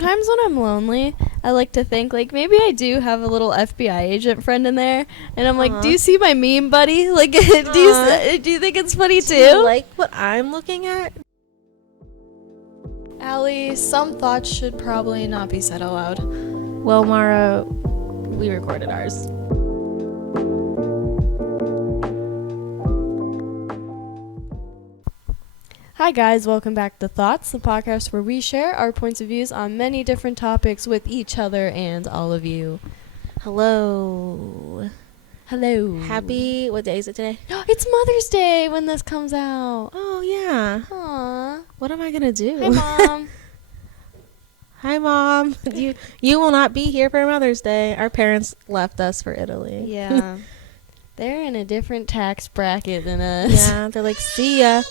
Sometimes when I'm lonely, I like to think, like, maybe I do have a little FBI agent friend in there. And I'm like, do you see my meme, buddy? Like, do you think it's funny, too? Do you like what I'm looking at? Allie, some thoughts should probably not be said out loud. Well, Mara, we recorded ours. Hi guys, welcome back to Thoughts, the podcast where we share our points of views on many different topics with each other and all of you. Hello. Hello. What day is it today? It's Mother's Day when this comes out. Oh, yeah. Aww. What am I going to do? Hi, Mom. Hi, Mom. You will not be here for Mother's Day. Our parents left us for Italy. Yeah. They're in a different tax bracket than us. Yeah, they're like, see ya.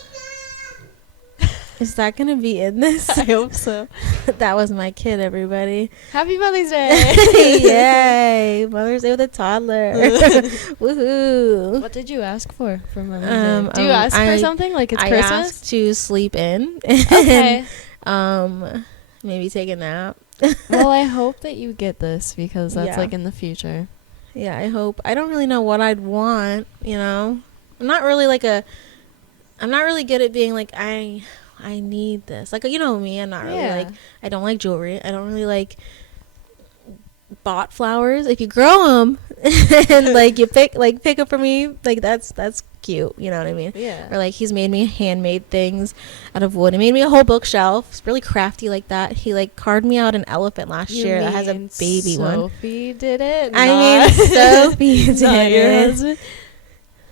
Is that going to be in this? I hope so. That was my kid, everybody. Happy Mother's Day. Yay. Mother's Day with a toddler. Woohoo. What did you ask for Mother's Day? Do you ask for something? Like it's Christmas? I asked to sleep in. Okay. And, maybe take a nap. Well, I hope that you get this because that's like in the future. Yeah, I hope. I don't really know what I'd want, you know. I'm not really good at being like, I need this. Like, you know me, I'm not really like, I don't like jewelry. I don't really like bought flowers. If you grow them and like you pick them for me, like that's cute. You know what I mean? Yeah. Or like he's made me handmade things out of wood. He made me a whole bookshelf. It's really crafty like that. He like carved me out an elephant last year that has a baby one. Sophie did it. I mean, Sophie did it.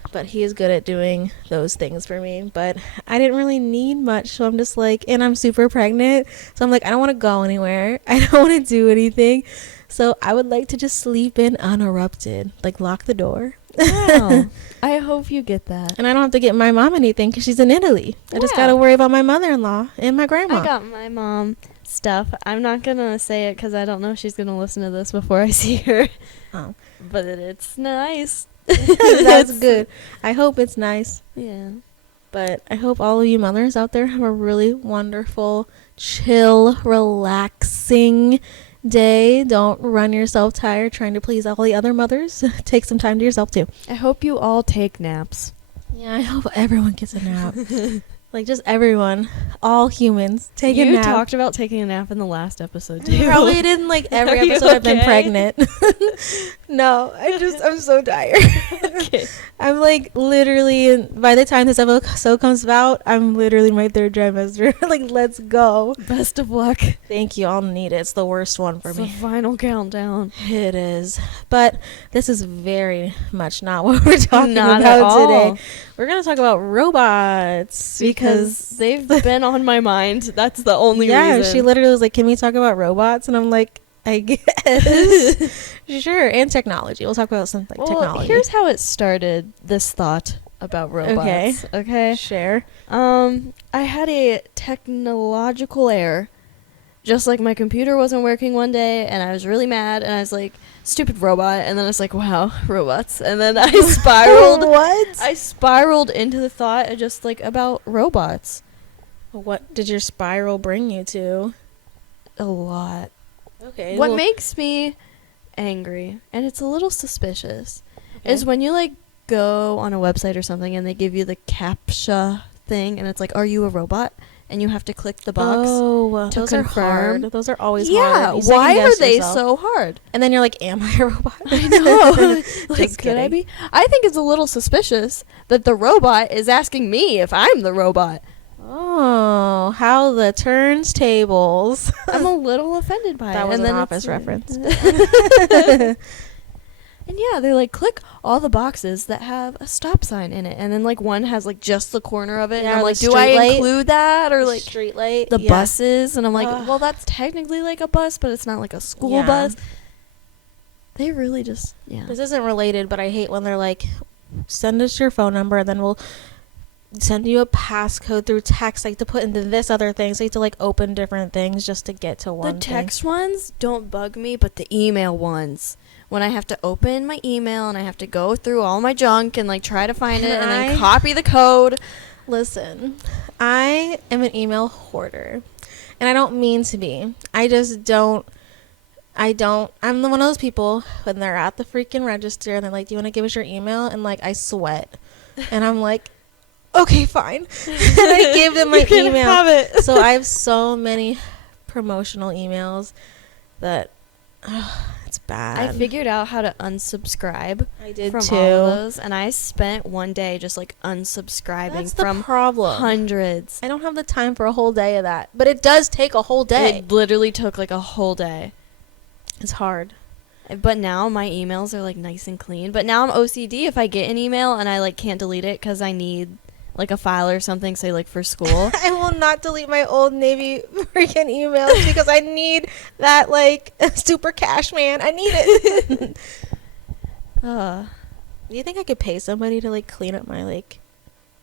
But he is good at doing those things for me. But I didn't really need much. So I'm just like, and I'm super pregnant. So I'm like, I don't want to go anywhere. I don't want to do anything. So I would like to just sleep in uninterrupted. Like lock the door. Wow. I hope you get that. And I don't have to get my mom anything because she's in Italy. I just got to worry about my mother-in-law and my grandma. I got my mom stuff. I'm not going to say it because I don't know if she's going to listen to this before I see her. Oh. But it's nice. That's good. I hope it's nice. Yeah. But I hope all of you mothers out there have a really wonderful, chill, relaxing day. Don't run yourself tired trying to please all the other mothers. Take some time to yourself too. I hope you all take naps. Yeah, I hope everyone gets a nap. Like just everyone, all humans, take a nap. You talked about taking a nap in the last episode too. Probably didn't like every episode I've been pregnant. No, I'm so tired. Okay. I'm like literally, by the time this episode comes out, I'm literally in my 3rd trimester. Like, let's go. Best of luck. Thank you. I'll need it. It's the worst one for me. It's the final countdown. It is. But this is very much not what we're talking not about at all. today. We're going to talk about robots. Because they've been on my mind. That's the only reason. Yeah, she literally was like, can we talk about robots? And I'm like, I guess. Sure. And technology. We'll talk about something like technology. Here's how it started, this thought about robots. Okay. Share. I had a technological error. Just like my computer wasn't working one day, and I was really mad, and I was like, stupid robot. And then I was like, wow, robots. And then I spiraled. What? I spiraled into the thought of just like about robots. What did your spiral bring you to? A lot. Okay. What makes me angry, and it's a little suspicious, is when you like go on a website or something and they give you the CAPTCHA thing, and it's like, are you a robot? And you have to click the box to those confirm. Are hard. Those are always Yeah, hard. why are they so hard? And then you're like, am I a robot? I know. Like, Just could I kidding. be? I think it's a little suspicious that the robot is asking me if I'm the robot. Oh, how the turns tables. I'm a little offended by it. That was and an then Office reference. And yeah, they like click all the boxes that have a stop sign in it, and then like one has like just the corner of it, and I'm like, do I include that, or like street light, the buses? And I'm like, well, that's technically like a bus, but it's not like a school bus. They really just This isn't related, but I hate when they're like, send us your phone number, and then we'll send you a passcode through text, like to put into this other thing, so you have to like open different things just to get to one. The text ones don't bug me, but the email ones, when I have to open my email and I have to go through all my junk and like try to find it and then copy the code. Listen, I am an email hoarder. And I don't mean to be. I just don't. I'm one of those people when they're at the freaking register and they're like, do you want to give us your email? And like, I sweat. And I'm like, okay, fine. And I gave them my email. Have it. So I have so many promotional emails that it's bad. I figured out how to unsubscribe. I did from too. all of those, and I spent one day just like unsubscribing That's the from problem. hundreds. I don't have the time for a whole day of that, but it does take a whole day. It literally took like a whole day. It's hard. But now my emails are like nice and clean. But now I'm OCD if I get an email and I like can't delete it because I need like a file or something, say like for school. I will not delete my old Navy freaking emails because I need that like super cash, man. I need it. Do you think I could pay somebody to like clean up my like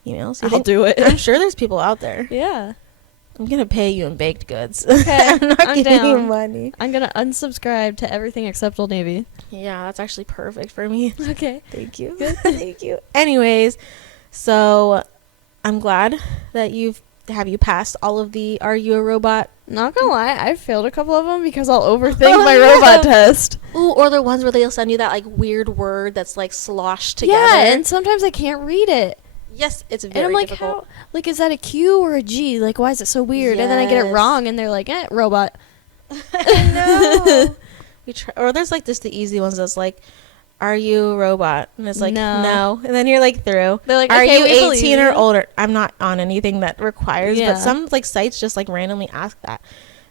emails? I'll do it. I'm sure there's people out there. Yeah. I'm gonna pay you in baked goods. Okay, I'm not I'm giving you down. money. I'm gonna unsubscribe to everything except Old Navy. Yeah, that's actually perfect for me. Okay. Thank you. Thank you. Anyways, so I'm glad that you passed all of the Are You a Robot? Not gonna lie, I failed a couple of them because I'll overthink Oh, my yeah. robot test. Ooh, or the ones where they'll send you that like weird word that's like sloshed together. Yeah, and sometimes I can't read it. yes, it's very And I'm like, difficult. how? Like, is that a Q or a G? Like, why is it so weird? And then I get it Yes. wrong, and they're like, robot. I know. Or there's like just the easy ones that's like, are you a robot? And it's like, no. And then you're like through. They're like, are okay, you we believe 18 or you. older? I'm not on anything that requires, Yeah. but some like sites just like randomly ask that.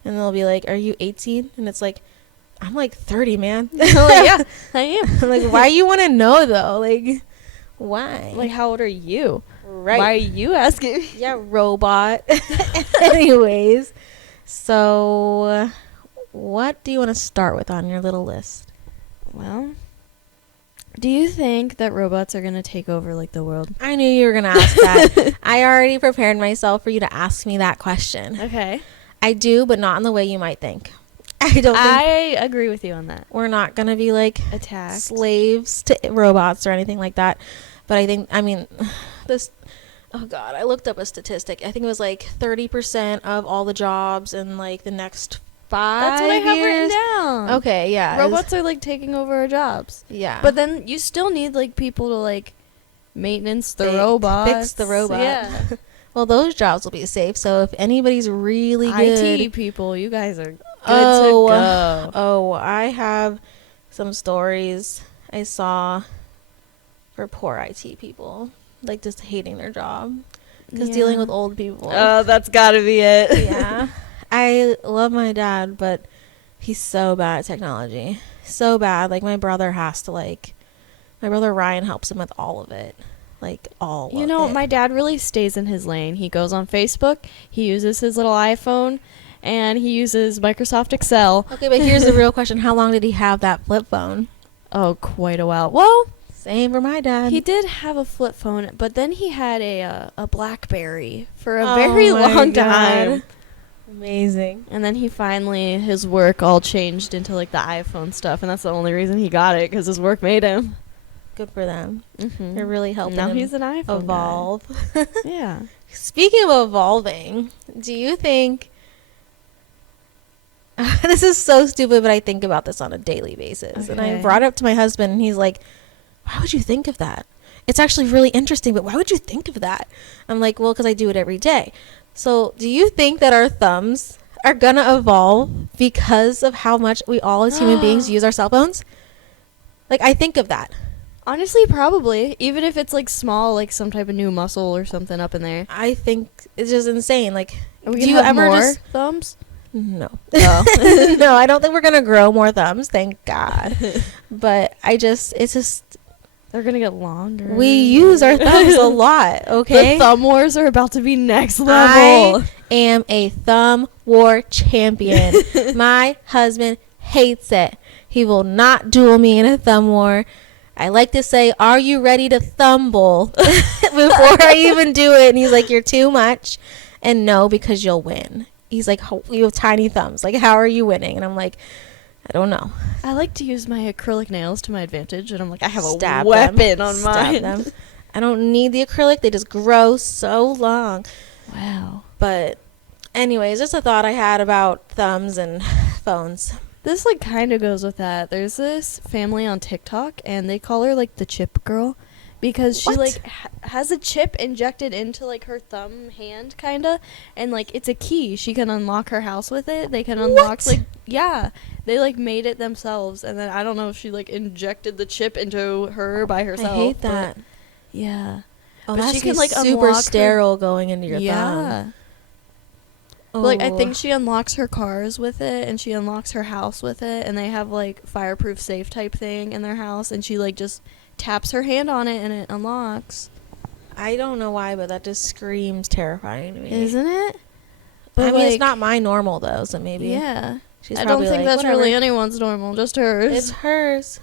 And they'll be like, are you 18? And it's like, I'm like 30, man. I'm like, yeah, I am. I'm like, why you want to know though? Like, why? Like, how old are you? right. Why are you asking me? Yeah, robot. Anyways, so what do you want to start with on your little list? Well, do you think that robots are going to take over, like, the world? I knew you were going to ask that. I already prepared myself for you to ask me that question. Okay. I do, but not in the way you might think. I don't think I agree with you on that. we're not going to be like Attacked. slaves to robots or anything like that. But I think, I mean, this, oh God, I looked up a statistic. I think it was like 30% of all the jobs in like the next 5 That's what I have years. written down. Okay, yeah. Robots are, like, taking over our jobs. Yeah. But then you still need, like, people to, like, maintenance the Fix robots. the robot. Yeah. well, those jobs will be safe. So if anybody's really good. IT people, you guys are good Oh, to go. Oh, I have some stories I saw for poor IT people, like just hating their job because Yeah. dealing with old people. Oh, that's gotta be it. Yeah. I love my dad, but he's so bad at technology. So bad. Like my brother Ryan helps him with all of it. Like all of it. You know, my dad really stays in his lane. He goes on Facebook, he uses his little iPhone, and he uses Microsoft Excel. Okay, but here's the real question. How long did he have that flip phone? Oh, quite a while. Well, Same for my dad. he did have a flip phone, but then he had a BlackBerry for a Oh very my long God. time. Amazing. And then he finally, his work all changed into like the iPhone stuff, and that's the only reason he got it, because his work made him. Good for them. Mm-hmm. They're really helping Now him he's an iPhone evolve. guy. Yeah. Speaking of evolving, do you think this is so stupid, but I think about this on a daily basis. And I Okay. brought it up to my husband, and he's like, why would you think of that? It's actually really interesting, but why would you think of that? I'm like, well, because I do it every day. So do you think that our thumbs are going to evolve because of how much we all as human beings use our cell phones? Like, I think of that. Honestly, probably. Even if it's like small, like some type of new muscle or something up in there. I think it's just insane. Like, Are we do gonna you have ever more just... thumbs? No. Oh. No, I don't think we're going to grow more thumbs, thank God. But it's just, They're gonna get longer. we use our thumbs a lot, okay? The thumb wars are about to be next level. I am a thumb war champion. My husband hates it. He will not duel me in a thumb war. I like to say, are you ready to thumble? Before I even do it. And he's like, you're too much. And no, because you'll win. He's like, you have tiny thumbs. Like, how are you winning? And I'm like, I don't know. I like to use my acrylic nails to my advantage, and I'm like, I have Stab a weapon them. on Stab mine. them. I don't need the acrylic. They just grow so long. Wow. But Anyways, just a thought I had about thumbs and phones. This like kind of goes with that. There's this family on TikTok, and they call her like the chip girl, because she What? like has a chip injected into like her thumb hand kinda, and like it's a key. She can unlock her house with it. They can unlock What? like, yeah, they like made it themselves, and then I don't know if she like injected the chip into her by herself. I hate that. Yeah. Oh, But that's she can, like, super unlock her- sterile going into your Yeah. thumb. Like, I Oh. think she unlocks her cars with it, and she unlocks her house with it, and they have, like, fireproof safe type thing in their house, and she, like, just taps her hand on it, and it unlocks. I don't know why, but that just screams terrifying to me. Isn't it? I mean, like, it's not my normal, though, so maybe. Yeah. She's I don't probably think like, that's whatever. really anyone's normal, just hers. It's hers.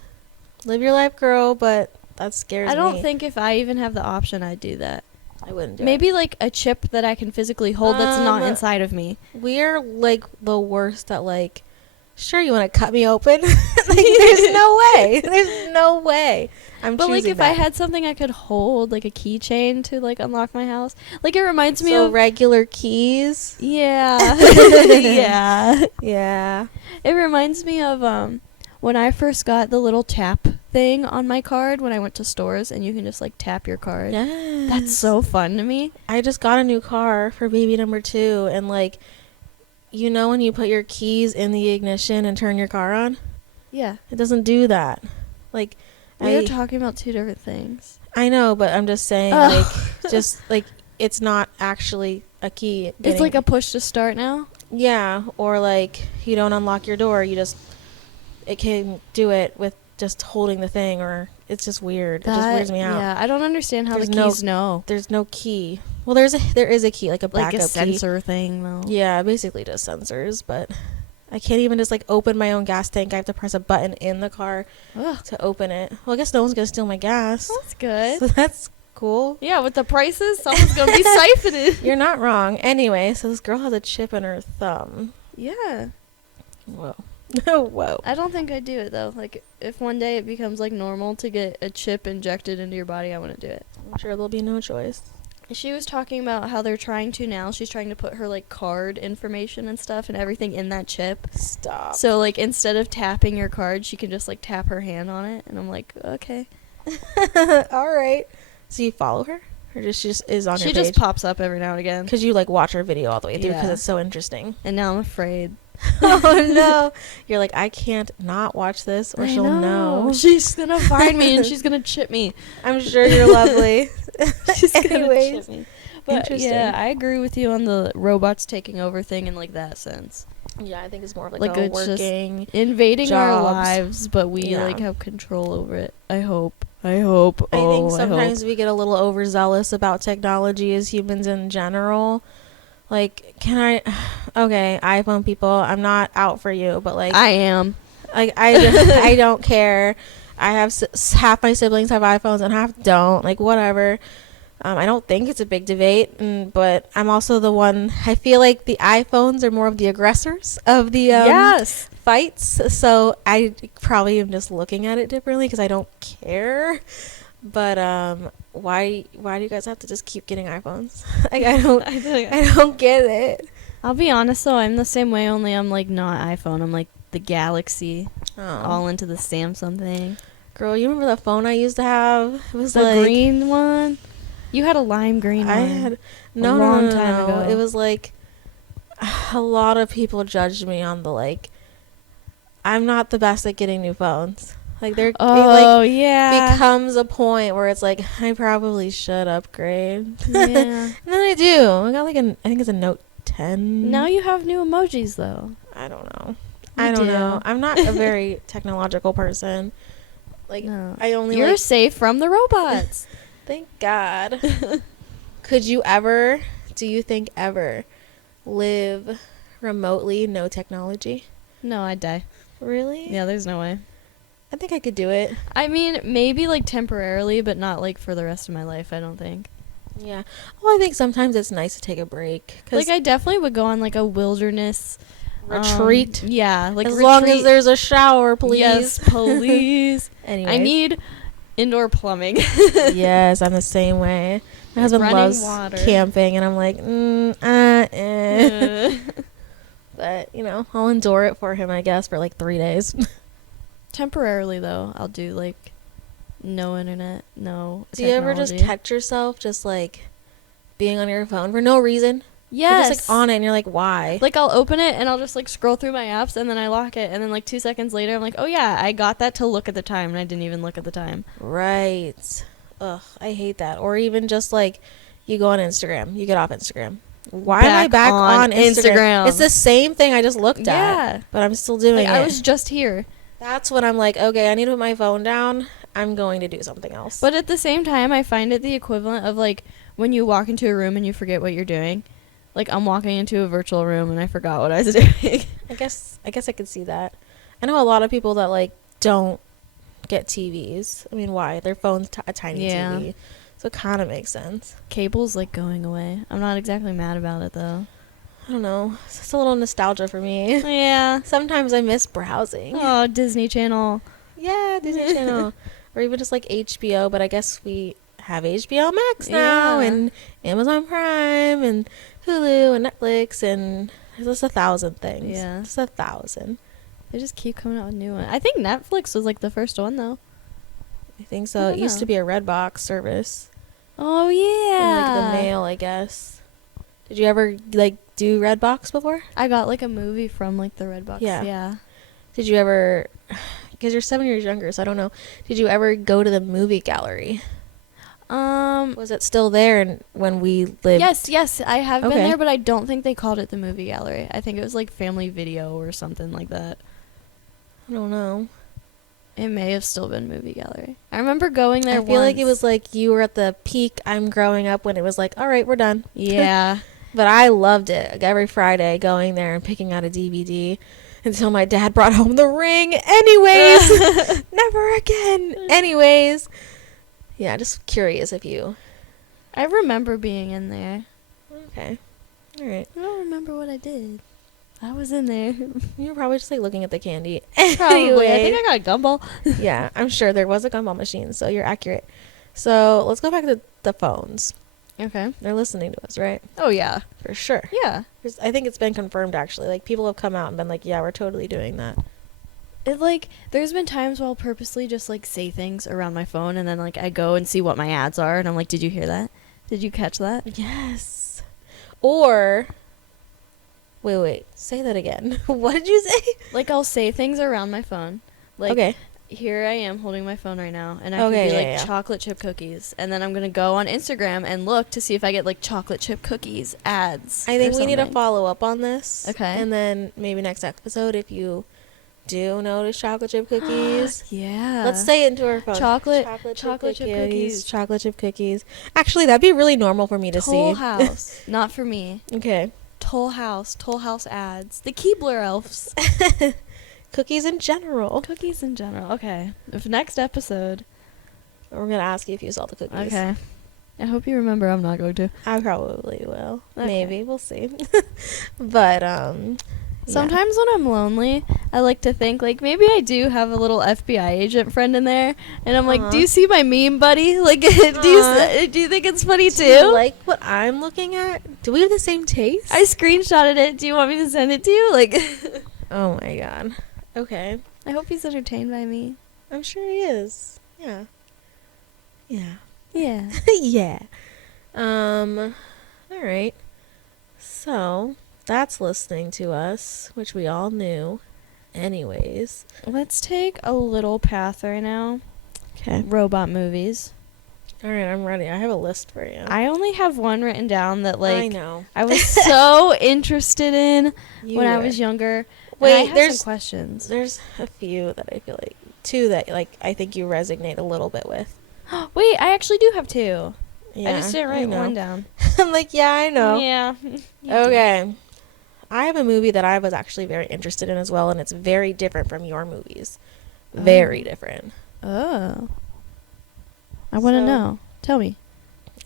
Live your life, girl, but that scares me. I don't think if I even have the option, I'd do that. I wouldn't do Maybe, like, a chip that I can physically hold that's not inside of me. it. We're, like, the worst at, like, sure, you want to cut me open? Like, there's no way. There's no way. I'm But, like, choosing if I that. had something I could hold, like a keychain to, like, unlock my house. Like, it reminds me So of... regular keys. Yeah. Yeah. Yeah. It reminds me of, when I first got the little tap thing on my card when I went to stores, and you can just, like, tap your card. Yeah. That's so fun to me. I just got a new car for baby number 2, and, like, you know when you put your keys in the ignition and turn your car on? Yeah. It doesn't do that. Like, We are talking about two different things. I know, but I'm just saying, Ugh. like, just, like, it's not actually a key. It's like a push to start now? Yeah, or, like, you don't unlock your door, you just, it can do it with just holding the thing, or it's just weird. It just weirds me out. Yeah, I don't understand how There's the keys know. There's no key. Well, there is a key, like a backup Like a key. sensor thing, though. Yeah, basically just sensors, but I can't even just, like, open my own gas tank. I have to press a button in the car Ugh. to open it. Well, I guess no one's going to steal my gas. That's good. So that's cool. Yeah, with the prices, someone's gonna be siphoning. You're not wrong. Anyway, so this girl has a chip in her thumb. Yeah. Whoa. Whoa. I don't think I'd do it, though. Like, if one day it becomes, like, normal to get a chip injected into your body, I wouldn't do it. I'm sure there'll be no choice. She was talking about how they're trying to now. She's trying to put her, like, card information and stuff and everything in that chip. Stop. So, like, instead of tapping your card, she can just, like, tap her hand on it. And I'm like, okay. All right. So you follow her? Or just she just is on your She page? just pops up every now and again. Because you, like, watch her video all the way through because Yeah. it's so interesting. And now I'm afraid. Oh, no. You're like, I can't not watch this or I she'll know. She's gonna find me and she's gonna chip me. I'm sure you're lovely. She's gonna Anyways. chip me. But Interesting. yeah, I agree with you on the robots taking over thing in, like, that sense. Yeah, I think it's more of Like, a it's just working. invading our jobs. lives, but we, Yeah. like, have control over it. I hope. I hope. I think Oh, sometimes we get a little overzealous about technology as humans in general. Like, okay, iPhone people, I'm not out for you, but, like, I am. like I don't care. I have half my siblings have iPhones and half don't. Like, whatever. I don't think it's a big debate, but I'm also the one. I feel like the iPhones are more of the aggressors of the Yes. fights. So I probably am just looking at it differently because I don't care. But why do you guys have to just keep getting iPhones? Like, I don't get it. I'll be honest, though. I'm the same way, only I'm, like, not iPhone. I'm, like, the Galaxy. All into the Samsung thing. Girl, you remember the phone I used to have? It was The like green one? You had a lime green I one. had a long time no. ago. It was like a lot of people judged me on the, like, I'm not the best at getting new phones. Like, it, like, yeah. becomes a point where it's like I probably should upgrade. Yeah. And then I do. I got, like, I think it's a Note 10. Now you have new emojis, though. I don't know. You I don't do. know. I'm not a very technological person. Like, No. I only You're like, safe from the robots. thank God. Could you ever, do you think ever, live remotely, no technology? No, I'd die. Really? Yeah, there's no way. I think I could do it. I mean, maybe, like, temporarily, but not, like, for the rest of my life, I don't think. Yeah. Well, I think sometimes it's nice to take a break. Like, I definitely would go on, like, a wilderness retreat. Yeah, like, as retreat. long as there's a shower, please. Yes, please. Anyways. I need indoor plumbing. Yes, I'm the same way. My husband Running loves water. camping, and I'm like, But, you know, I'll endure it for him, I guess, for like 3 days. Temporarily, though, I'll do, like, no internet, no Do you ever just catch yourself just, like, being on your phone for no reason? Yes. You're just, like, on it, and you're like, why? Like, I'll open it, and I'll just, like, scroll through my apps, and then I lock it, and then, like, 2 seconds later, I'm like, oh, yeah, I got that to look at the time, and I didn't even look at the time. Right. Ugh, I hate that. Or even just, like, you go on Instagram. You get off Instagram. Why am I back on Instagram? It's the same thing I just looked at. But I'm still doing it. I was just here. That's when I'm like, okay, I need to put my phone down. I'm going to do something else. But at the same time, I find it the equivalent of, like, when you walk into a room and you forget what you're doing. Like, I'm walking into a virtual room and I forgot what I was doing. I guess I could see that. I know a lot of people that, like, don't get TVs. I mean, why? Their phone's a tiny TV. So it kind of makes sense. Cable's, like, going away. I'm not exactly mad about it, though. I don't know. It's just a little nostalgia for me. Yeah. Sometimes I miss browsing. Oh, Disney Channel. Yeah, Disney Channel. Or even just, like, HBO. But I guess we have HBO Max now. And Amazon Prime. And Hulu. And Netflix. And there's just 1,000 things. Yeah. Just 1,000. They just keep coming out with new ones. I think Netflix was, like, the first one, though. I think so. It used to be a Redbox service. Oh, yeah. In, like, the mail, I guess. Did you ever, like, do Redbox before? I got, like, a movie from, like, the Redbox. Yeah. Did you ever, because you're 7 years younger, so I don't know. Did you ever go to the movie gallery? Was it still there when we lived? Yes, I have been there, but I don't think they called it the movie gallery. I think it was, like, Family Video or something like that. I don't know. It may have still been movie gallery. I remember going there I feel like it was like you were at the peak I'm growing up when it was like, all right, we're done. Yeah. But I loved it. Like, every Friday going there and picking out a DVD until my dad brought home The Ring. Anyways. Never again. Anyways. Yeah, just curious if you. I remember being in there. Okay. All right. I don't remember what I did. I was in there. You were probably just, like, looking at the candy. Probably. Anyway. I think I got a gumball. Yeah, I'm sure there was a gumball machine, so you're accurate. So let's go back to the phones. Okay. They're listening to us, right? Oh, yeah. For sure. Yeah. I think it's been confirmed, actually. Like, people have come out and been like, yeah, we're totally doing that. It, like, there's been times where I'll purposely just, like, say things around my phone, and then, like, I go and see what my ads are, and I'm like, did you hear that? Did you catch that? Yes. Or... Wait. Say that again. What did you say? Like, I'll say things around my phone. Like, okay. Here I am holding my phone right now, and I can be like chocolate chip cookies, and then I'm gonna go on Instagram and look to see if I get like chocolate chip cookies ads. I think we need to follow up on this. Okay. And then maybe next episode, if you do notice chocolate chip cookies, yeah, let's say it into our phone. Chocolate chip cookies. Chocolate chip cookies. Actually, that'd be really normal for me to see. Toll House, not for me. Okay. Toll House ads. The Keebler elves. Cookies in general. Okay. If next episode, we're gonna ask you if you saw the cookies. Okay. I hope you remember. I'm not going to. I probably will. Okay. Maybe. We'll see. But sometimes when I'm lonely, I like to think like maybe I do have a little FBI agent friend in there, and I'm like, do you see my meme, buddy? Like, do you think it's funny too? Do you like what I'm looking at? Do we have the same taste? I screenshotted it. Do you want me to send it to you? Like, oh my god. Okay. I hope he's entertained by me. I'm sure he is. Yeah. Yeah. All right. So, that's listening to us, which we all knew. Anyways. Let's take a little path right now. Okay. Robot movies. All right, I'm ready. I have a list for you. I only have one written down that, like, I know. I was so interested in when I was younger. Wait, there's some questions. There's a few that I feel like, two that, like, I think you resonate a little bit with. Wait, I actually do have two. Yeah, I just didn't write one down. I'm like, yeah, I know. Yeah. Okay. I have a movie that I was actually very interested in as well, and it's very different from your movies. Very different. Oh. I want to know. Tell me.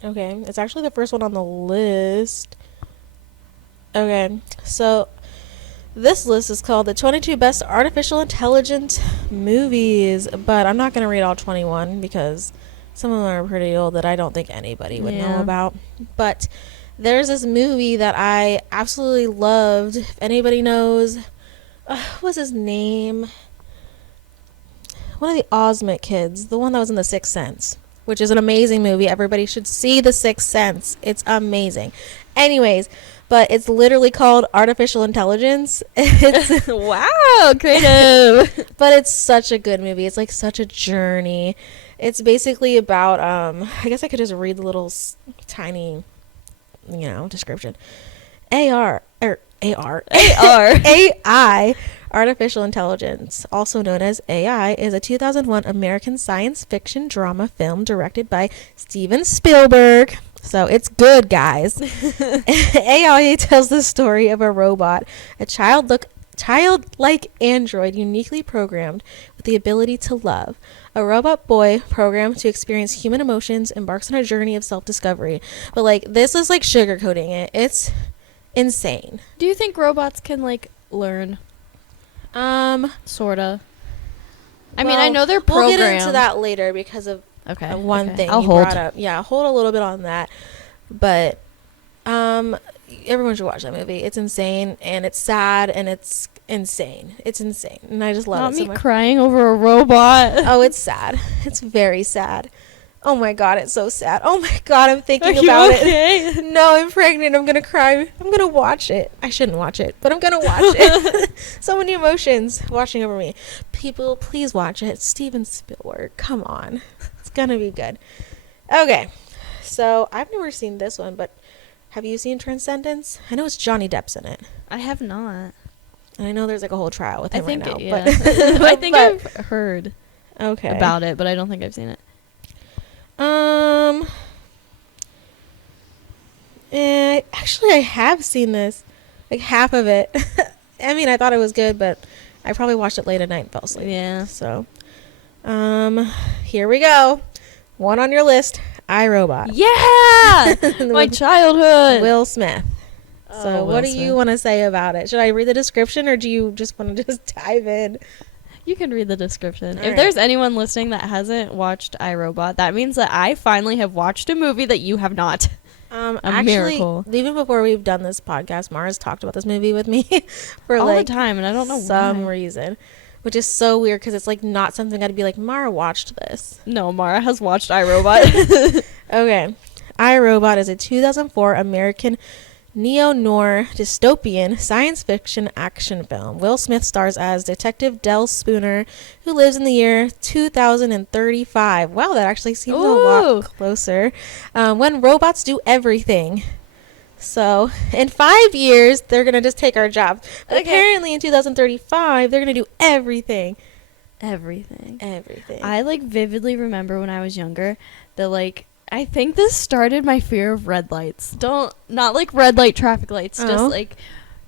Okay. It's actually the first one on the list. Okay. So, this list is called the 22 Best Artificial Intelligent Movies, but I'm not going to read all 21 because Some of them are pretty old that I don't think anybody would know about. But there's this movie that I absolutely loved. If anybody knows, what's his name? One of the Osment kids, the one that was in The Sixth Sense, which is an amazing movie. Everybody should see The Sixth Sense. It's amazing. Anyways, but it's literally called Artificial Intelligence. It's wow, creative. But it's such a good movie. It's like such a journey. It's basically about I guess I could just read the little tiny, description. AI, Artificial Intelligence, also known as AI, is a 2001 American science fiction drama film directed by Steven Spielberg. So it's good, guys. AI tells the story of a robot, a childlike android uniquely programmed with the ability to love. A robot boy programmed to experience human emotions embarks on a journey of self-discovery. But like, this is like sugarcoating it. It's insane. Do you think robots can like learn? Sorta. I mean, I know they're programmed. We'll get into that later because of one thing I'll you hold. brought up. Yeah, hold a little bit on that. But everyone should watch that movie. It's insane and it's sad and it's insane. It's insane. And I just love Not it so me much. crying over a robot. Oh, it's sad. It's very sad. Oh my god, it's so sad. Oh my god, I'm thinking Are about you okay? it. No, I'm pregnant. I'm gonna cry. I'm gonna watch it. I shouldn't watch it, but I'm gonna watch it. So many emotions washing over me. People, please watch it. Steven Spielberg. Come on. It's gonna be good. Okay. So, I've never seen this one, but have you seen Transcendence? I know it's Johnny Depp's in it. I have not. And I know there's like a whole trial with him right now. Yeah. But I think I've heard about it, but I don't think I've seen it. Actually, I have seen this, like half of it. I mean, I thought it was good, but I probably watched it late at night and fell asleep. Yeah. So, here we go. One on your list, Irobot. Yeah, my childhood. Will Smith. So, Will what do Smith. you want to say about it? Should I read the description, or do you just want to just dive in? You can read the description. All If right. there's anyone listening that hasn't watched iRobot, that means that I finally have watched a movie that you have not. Actually, miracle. even before we've done this podcast, Mara's talked about this movie with me for All like the time, and I don't know some why. reason, which is so weird because it's like not something I'd be like, Mara watched this. No, Mara has watched iRobot. Okay, iRobot is a 2004 American neo-noir dystopian science fiction action film. Will Smith stars as Detective Del Spooner, who lives in the year 2035. Wow, that actually seems a lot closer. When robots do everything. So, in 5 years, they're going to just take our jobs. But apparently in 2035, they're going to do everything. Everything. I I like vividly remember when I was younger that like I think this started my fear of red lights. Not like red light traffic lights, just like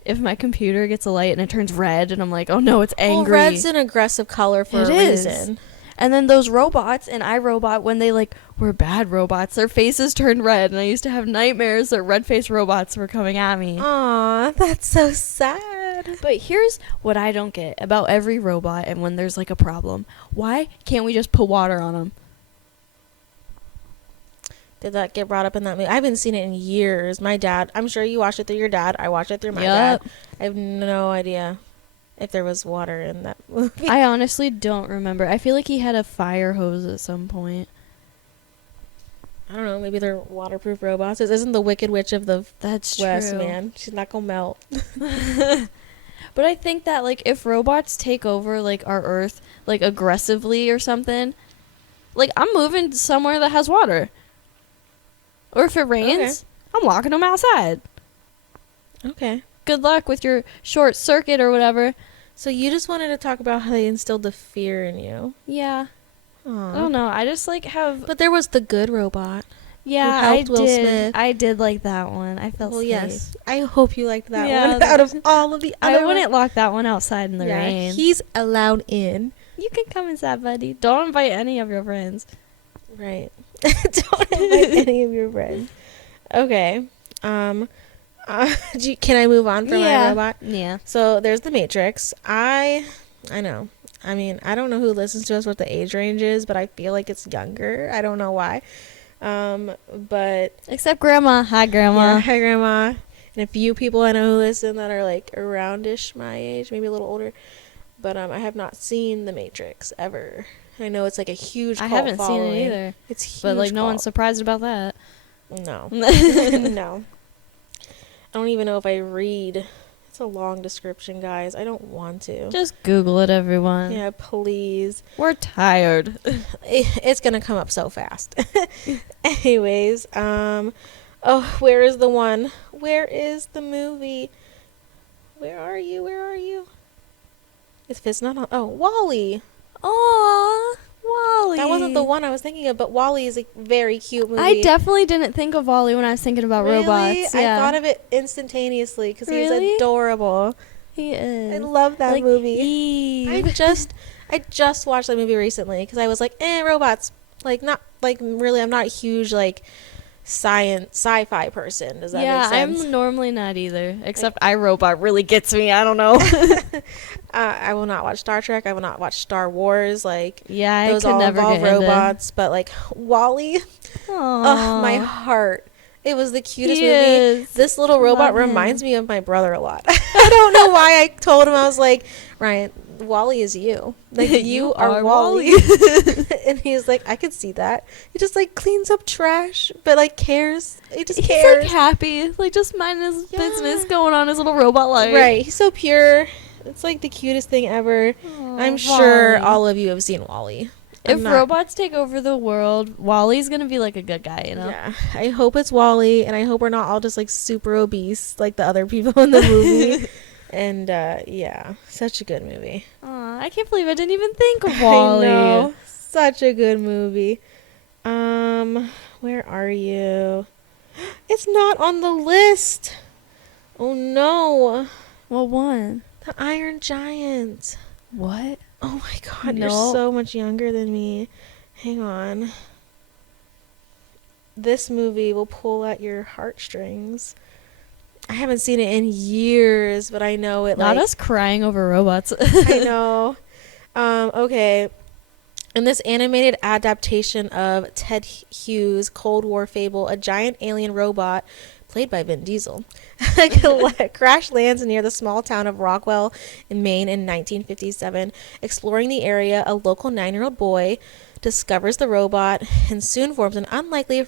if my computer gets a light and it turns red and I'm like, oh no, it's angry. Well, red's an aggressive color for a reason. And then those robots in iRobot, when they like were bad robots, their faces turned red, and I used to have nightmares that red-faced robots were coming at me. Aw, that's so sad. But here's what I don't get about every robot and when there's like a problem. Why can't we just put water on them? Did that get brought up in that movie? I haven't seen it in years. My dad, I'm sure you watched it through your dad. I watched it through my dad. I have no idea if there was water in that movie. I honestly don't remember. I feel like he had a fire hose at some point. I don't know. Maybe they're waterproof robots. This isn't the Wicked Witch of the That's West, true. man. She's not gonna melt. But I think that like if robots take over like our Earth like aggressively or something, like I'm moving somewhere that has water. Or if it rains, I'm walking them outside. Okay. Good luck with your short circuit or whatever. So you just wanted to talk about how they instilled the fear in you. Yeah. Aww. I don't know. I just like have. But there was the good robot. Yeah, who helped I Will did. Smith. I did like that one. I felt safe. Yes. I hope you liked that Yeah, one out of all of the other I wouldn't lock that one outside in the yeah, rain. he's allowed in. You can come inside, buddy. Don't invite any of your friends. Right. Don't invite any of your friends. Okay. Can I move on from my robot? Yeah. So there's the Matrix. I know. I mean, I don't know who listens to us, what the age range is, but I feel like it's younger. I don't know why. But except Grandma. Hi, Grandma. yeah, hi, Grandma. And a few people I know who listen that are like aroundish my age, maybe a little older. But I have not seen The Matrix ever. I know it's like a huge cult I haven't following. seen it either. It's huge, but like no cult. one's surprised about that. No. No. I don't even know if I read. It's a long description, guys. I don't want to. Just Google it, everyone. Yeah, please. We're tired. It's gonna come up so fast. Anyways, oh, where is the one? Where is the movie? Where are you? Where are you? If it's not on, oh, WALL-E. Aww, WALL-E. That wasn't the one I was thinking of, but WALL-E is a very cute movie. I definitely didn't think of WALL-E when I was thinking about really? robots. Yeah. I thought of it instantaneously because Really? he's adorable. He is. I love that like movie. Eve. I just watched that movie recently because I was like, robots. Like, not, like, really, I'm not a huge, like, sci-fi person. Does that make sense? I'm normally not either. Except Irobot really gets me. I don't know. I will not watch Star Trek. I will not watch Star Wars. Like, yeah, those I could all never involve get into- robots. But, like, WALL-E, oh, my heart. It was the cutest movie. Is. This little robot Love him. reminds me of my brother a lot. I don't know why I told him. I was like, Ryan, WALL-E is you. Like, you are WALL-E. And he's like, I could see that. He just, like, cleans up trash, but, like, cares. He just cares. He's, like, happy. Like, just minding his business, going on his little robot life. Right. He's so pure. It's, like, the cutest thing ever. Aw, I'm sure WALL-E. all of you have seen WALL-E. If robots take over the world, WALL-E's gonna be like a good guy, you know? Yeah. I hope it's WALL-E, and I hope we're not all just, like, super obese like the other people in the movie. And, yeah. Such a good movie. Aw, I can't believe I didn't even think of WALL-E. I know. Such a good movie. Where are you? It's not on the list. Oh, no. What one? The Iron Giant. What? Oh my god, No. you're so much younger than me. Hang on. This movie will pull at your heartstrings. I haven't seen it in years, but I know it. Not like, us crying over robots. I know. Okay. In this animated adaptation of Ted Hughes' Cold War fable, a giant alien robot, played by Vin Diesel, crash lands near the small town of Rockwell in Maine in 1957. Exploring the area, a local 9-year-old boy discovers the robot and soon forms an unlikely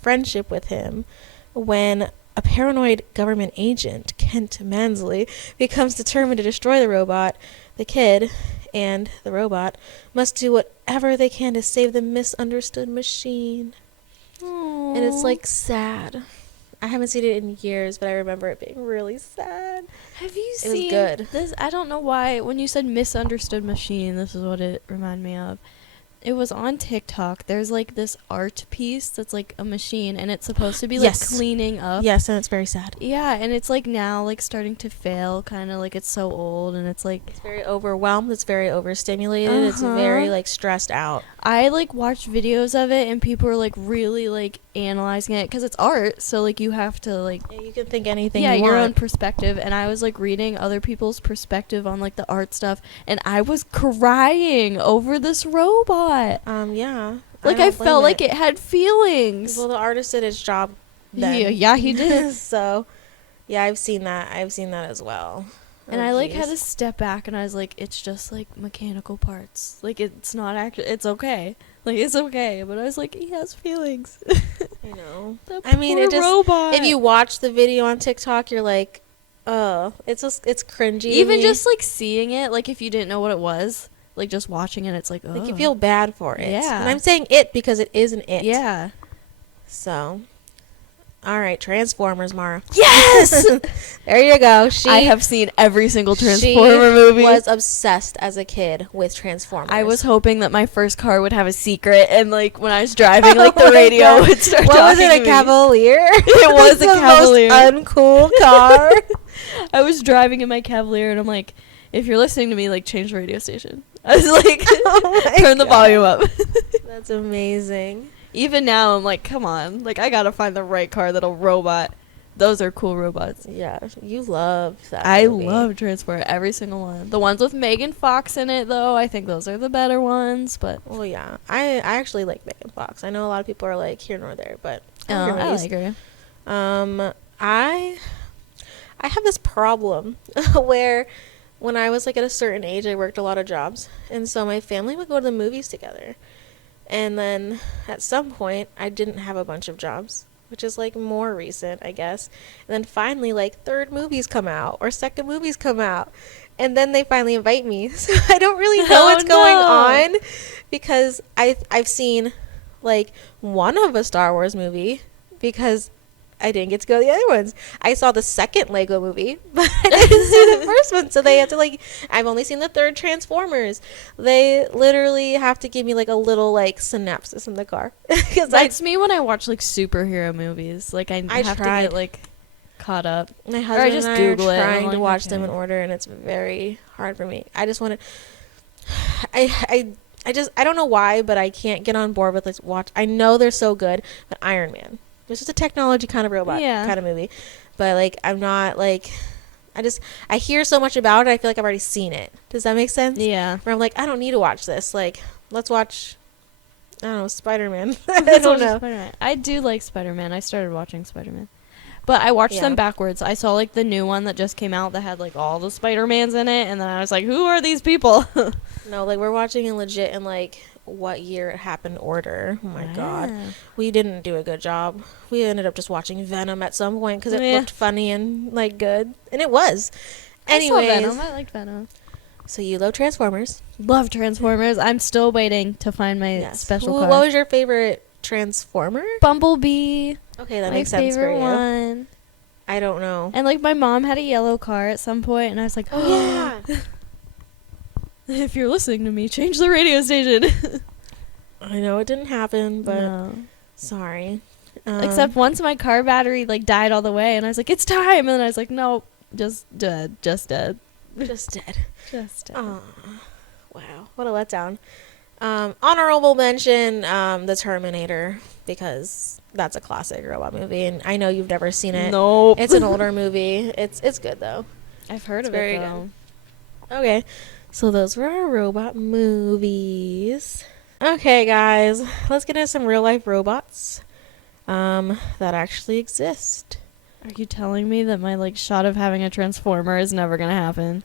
friendship with him. When a paranoid government agent, Kent Mansley, becomes determined to destroy the robot, the kid and the robot must do whatever they can to save the misunderstood machine. Aww. And it's like sad. I haven't seen it in years, but I remember it being really sad. Have you It was seen good. this? I don't know why. When you said misunderstood machine, this is what it reminded me of. It was on TikTok. There's like this art piece that's like a machine, and it's supposed to be like Yes. cleaning up. Yes, and it's very sad. Yeah, and it's like now like starting to fail, kind of like it's so old, and it's like It's very overwhelmed. It's very overstimulated. It's Uh-huh. very like stressed out. I like watched videos of it, and people were like really like analyzing it because it's art, so like you have to like Yeah, you can think anything yeah you your want. own perspective. And I was like reading other people's perspective on like the art stuff, and I was crying over this robot. Yeah. Like I felt like it had feelings. Well, the artist did his job then. Yeah, he did. So, yeah, I've seen that. I've seen that as well. And Oh, I like jeez. had to step back, and I was like, it's just like mechanical parts. Like it's not actually. It's okay. Like it's okay. But I was like, he has feelings. I know. The I mean, poor it just robot. if you watch the video on TikTok, you're like, oh, it's cringy. to even me. just like seeing it, like if you didn't know what it was, like just watching it, it's like, oh. like you feel bad for it. Yeah. And I'm saying it because it is an it. Yeah. So, all right, Transformers, Mara. Yes. There you go. I have seen every single she Transformer movie. was obsessed as a kid with Transformers. I was hoping that my first car would have a secret, and like when I was driving, like Oh the my radio God. would start What was talking it? to A me. Cavalier? It was a the Cavalier. most uncool car. I was driving in my Cavalier, and I'm like, if you're listening to me, like change the radio station. I was like, Oh my turn the God. volume up. That's amazing. Even now, I'm like, come on, like I gotta find the right car that'll robot. those are cool robots. Yeah, you love that I movie. love Transport, every single one. The ones with Megan Fox in it, though, I think those are the better ones. But Well, yeah, I actually like Megan Fox. I know a lot of people are like here nor there, but I like her I movies. like her. I have this problem where when I was like at a certain age, I worked a lot of jobs, and so my family would go to the movies together. And then at some point, I didn't have a bunch of jobs, which is like more recent, I guess. And then finally, like third movies come out or second movies come out, and then they finally invite me. So I don't really know what's going on, because I've seen like one of a Star Wars movie because I didn't get to go to the other ones. I saw the second Lego movie, but I didn't see the first one. So they have to like, I've only seen the third Transformers. They literally have to give me like a little like synopsis in the car. That's me when I watch like superhero movies. Like I have to get like caught up. My husband just and I Google are it. trying to Like, watch them okay. in order, and it's very hard for me. I just want to. I don't know why, but I can't get on board with like watch. I know they're so good, but Iron Man. It's just a technology kind of robot kind of movie, but like I'm not like. I hear so much about it. I feel like I've already seen it. Does that make sense? Yeah. Where I'm like, I don't need to watch this. Like, let's watch. I don't know, Spider-Man. I don't know. Spider-Man. I do like Spider-Man. I started watching Spider-Man. But I watched them backwards. I saw like the new one that just came out that had like all the Spider-Mans in it, and then I was like, who are these people? No, like we're watching it legit in like what year it happened order. Oh my god. We didn't do a good job. We ended up just watching Venom at some point because it looked funny and like good. And it was. Anyways. I saw Venom. I liked Venom. So you love Transformers. Love Transformers. I'm still waiting to find my special car. What was your favorite Transformer? Bumblebee. Okay, that makes sense for you. One. I don't know. And like my mom had a yellow car at some point, and I was like, oh yeah. If you're listening to me, change the radio station. I know it didn't happen, but no. Sorry. Except once my car battery like died all the way, and I was like, it's time, and then I was like, no, just dead. Just dead. Just dead. Aww. Wow, what a letdown. Honorable mention, The Terminator, because that's a classic robot movie, and I know you've never seen it. Nope. It's an older movie. It's good though. I've heard of it though. Good. Okay, so those were our robot movies. Okay, guys, let's get into some real life robots that actually exist. Are you telling me that my like shot of having a Transformer is never gonna happen?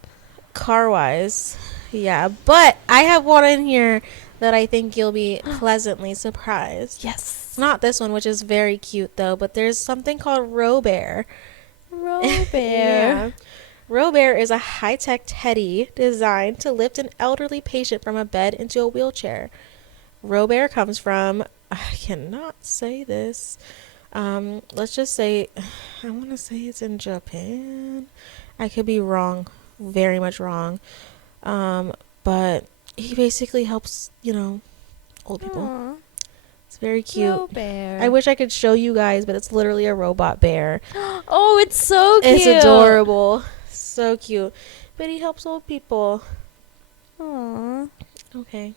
Car-wise, yeah, but I have one in here that I think you'll be pleasantly surprised. Yes. Not this one, which is very cute though, but there's something called Robert. Robert. Yeah. Robert is a high-tech teddy designed to lift an elderly patient from a bed into a wheelchair. Robert comes from, I cannot say this. Let's just say, I want to say it's in Japan. I could be wrong, very much wrong. But he basically helps, old people. Aww. It's very cute. Robert. I wish I could show you guys, but it's literally a robot bear. Oh, it's so cute. It's adorable. So cute. But he helps old people. Aww. Okay.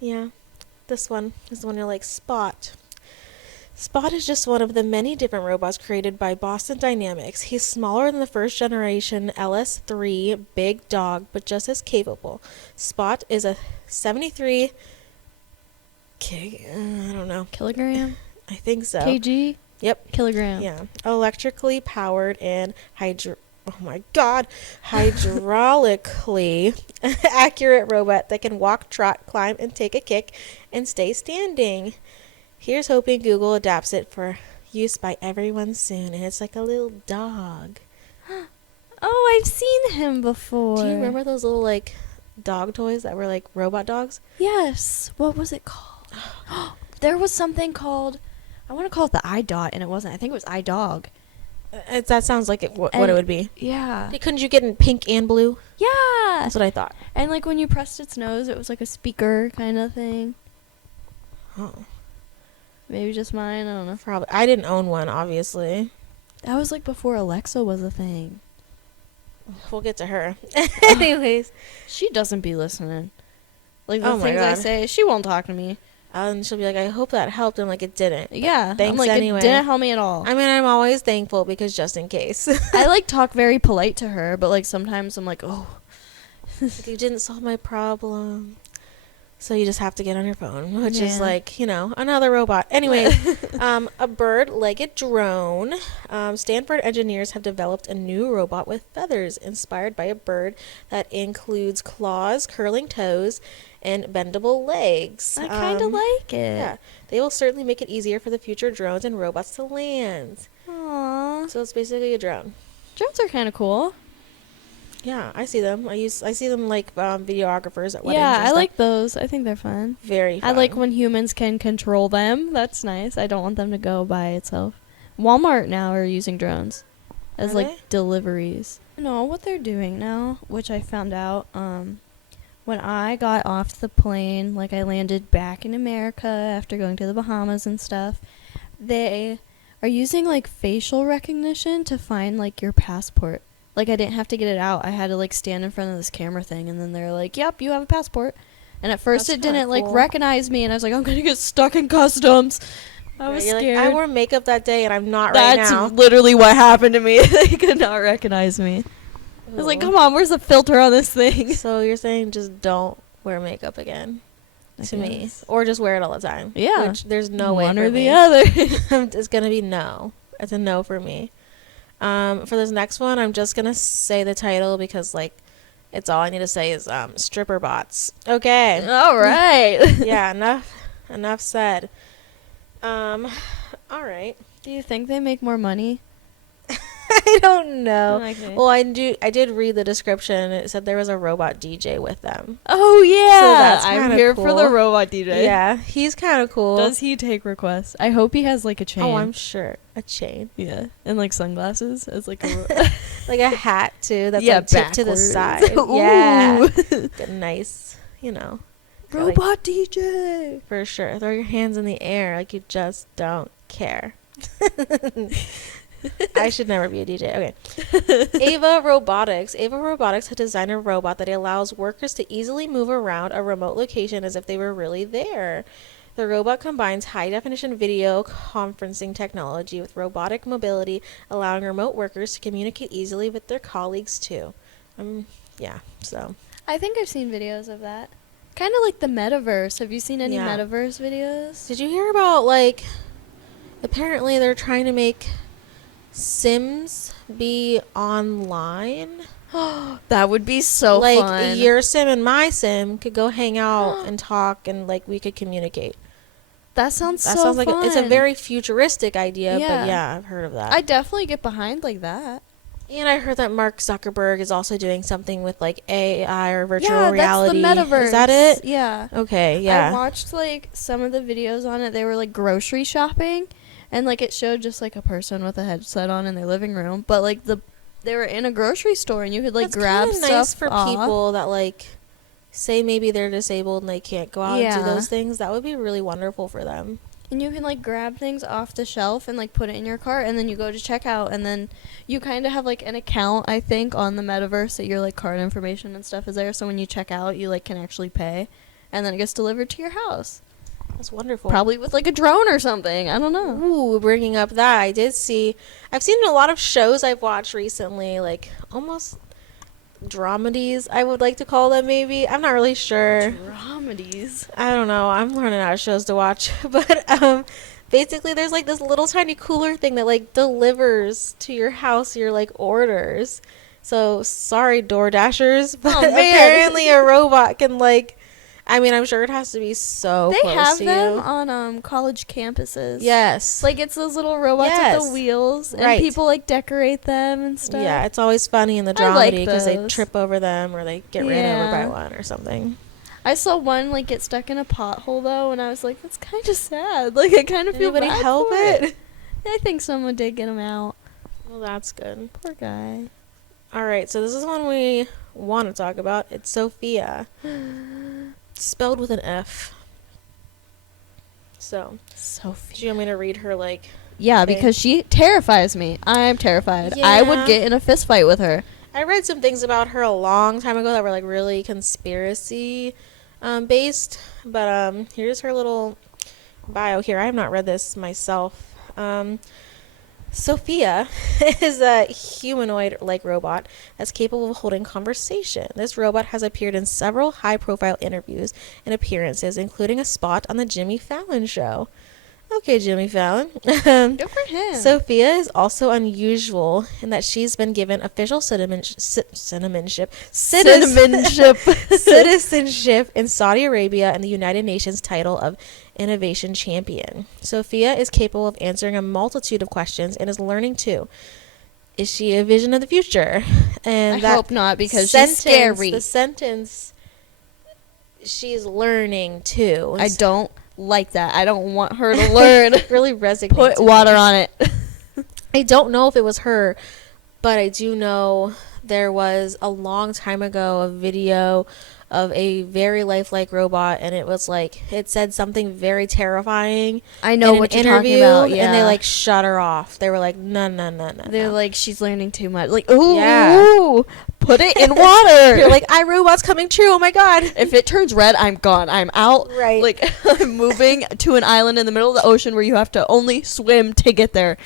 Yeah. This one is the one you're like, Spot. Spot is just one of the many different robots created by Boston Dynamics. He's smaller than the first generation LS3 big dog, but just as capable. Spot is a 73 I don't know. Kilogram? I think so. kg? Yep. Kilogram. Yeah. Electrically powered and hydraulically accurate robot that can walk, trot, climb, and take a kick and stay standing. Here's hoping Google adapts it for use by everyone soon. And it's like a little dog. Oh, I've seen him before. Do you remember those little like dog toys that were like robot dogs? Yes. What was it called? There was something called, I want to call it the iDot, and it wasn't. I think it was iDog. That sounds like what it would be. Yeah. Couldn't you get in pink and blue? Yeah. That's what I thought. And like when you pressed its nose, it was like a speaker kind of thing. Oh. Maybe just mine. I don't know. Probably. I didn't own one, obviously. That was like before Alexa was a thing. We'll get to her. Anyways. She doesn't be listening. Like the Oh my things I God. say, she won't talk to me. And she'll be like, I hope that helped. I'm like, it didn't. Yeah. Thanks I'm like, anyway. it didn't help me at all. I mean, I'm always thankful because just in case. I like talk very polite to her, but like sometimes I'm like, oh. Like, you didn't solve my problem. So you just have to get on your phone, which is like, another robot. Anyway, a bird-legged drone. Stanford engineers have developed a new robot with feathers inspired by a bird that includes claws, curling toes, and bendable legs. I kind of like it. Yeah, they will certainly make it easier for the future drones and robots to land. Aww. So it's basically a drone. Drones are kind of cool. Yeah, I see them. I see them like videographers at weddings. Yeah, and I like those. I think they're fun. Very fun. I like when humans can control them. That's nice. I don't want them to go by itself. Walmart now are using drones as like deliveries. I know what they're doing now, which I found out when I got off the plane, like I landed back in America after going to the Bahamas and stuff. They are using like facial recognition to find like your passport. Like, I didn't have to get it out. I had to, like, stand in front of this camera thing, and then they're like, yep, you have a passport. And at first it didn't, like, recognize me, and I was like, I'm going to get stuck in customs. I was scared. Like, I wore makeup that day, and I'm not right now. That's literally what happened to me. They could not recognize me. I was like, come on, where's the filter on this thing? So you're saying just don't wear makeup again to me. Or just wear it all the time. Yeah. Which there's no way one or me. the other. It's going to be no. It's a no for me. For this next one, I'm just gonna say the title because, like, it's all I need to say is stripper bots. Okay. All right. Yeah. Enough said. All right. Do you think they make more money? I don't know. Okay. Well, I did read the description, and it said there was a robot DJ with them. Oh yeah, so that's I'm here cool. for the robot DJ. Yeah, he's kind of cool. Does he take requests? I hope he has like a chain. Oh, I'm sure a chain. Yeah, and like sunglasses as like a like a hat too. That's like tipped to the side. Yeah, a nice, robot DJ for sure. Throw your hands in the air like you just don't care. I should never be a DJ. Okay. Ava Robotics. Ava Robotics has designed a robot that allows workers to easily move around a remote location as if they were really there. The robot combines high-definition video conferencing technology with robotic mobility, allowing remote workers to communicate easily with their colleagues too. So. I think I've seen videos of that. Kind of like the metaverse. Have you seen any metaverse videos? Did you hear about, like, apparently they're trying to make Sims be online? That would be so like, fun. Like, your Sim and my Sim could go hang out and talk, and, like, we could communicate. That sounds fun. Like it's a very futuristic idea, but yeah, I've heard of that. I definitely get behind like that. And I heard that Mark Zuckerberg is also doing something with like AI or virtual reality. Yeah, that's the metaverse. Is that it? Yeah. Okay, yeah. I watched like some of the videos on it. They were like grocery shopping, and like it showed just like a person with a headset on in their living room, but like they were in a grocery store and you could like grab stuff nice for off. People that like say maybe they're disabled and they can't go out and do those things. That would be really wonderful for them. And you can like grab things off the shelf and like put it in your cart, and then you go to checkout, and then you kind of have like an account, I think, on the metaverse that your like card information and stuff is there. So when you check out, you like can actually pay, and then it gets delivered to your house. That's wonderful. Probably with like a drone or something. I don't know. Ooh, bringing up that, I've seen a lot of shows I've watched recently, like almost dramedies, I would like to call them, maybe. I'm not really sure. Dramedies? I don't know. I'm learning out of shows to watch. But basically there's like this little tiny cooler thing that like delivers to your house your like orders. So sorry, DoorDashers, but apparently a robot can like, I mean, I'm sure it has to be so they close have to them you. on college campuses. Yes. Like it's those little robots with the wheels, and people like decorate them and stuff. Yeah, it's always funny in the dramedy because they trip over them or they get ran over by one or something. I saw one like get stuck in a pothole though, and I was like, that's kind of sad. Like I kind of feel bad. Anybody help it? I think someone did get him out. Well, that's good. Poor guy. All right, so this is one we want to talk about. It's Sophia. Spelled with an F. So, Sophia. Do you want me to read her, like... Yeah, because she terrifies me. I'm terrified. Yeah. I would get in a fist fight with her. I read some things about her a long time ago that were, like, really conspiracy Here's her little bio here. I have not read this myself. Sophia is a humanoid-like robot that's capable of holding conversation. This robot has appeared in several high-profile interviews and appearances, including a spot on the Jimmy Fallon show. Okay, Jimmy Fallon. Good for him. Sophia is also unusual in that she's been given official citizenship in Saudi Arabia and the United Nations title of Innovation Champion. Sophia is capable of answering a multitude of questions and is learning too. Is she a vision of the future? And I hope not, because she's scary. The sentence, she's learning too. I don't like that. I don't want her to learn. Really resonates. Put water on it. I don't know if it was her, but I do know there was a long time ago a video of a very lifelike robot, and it was like, it said something very terrifying. I know what you're talking about. Yeah. And they like shut her off. They were like, no. They're like, she's learning too much. Like, ooh, put it in water. You're like, iRobot's coming true. Oh my god. If it turns red, I'm gone. I'm out. Right. Like, I'm moving to an island in the middle of the ocean where you have to only swim to get there.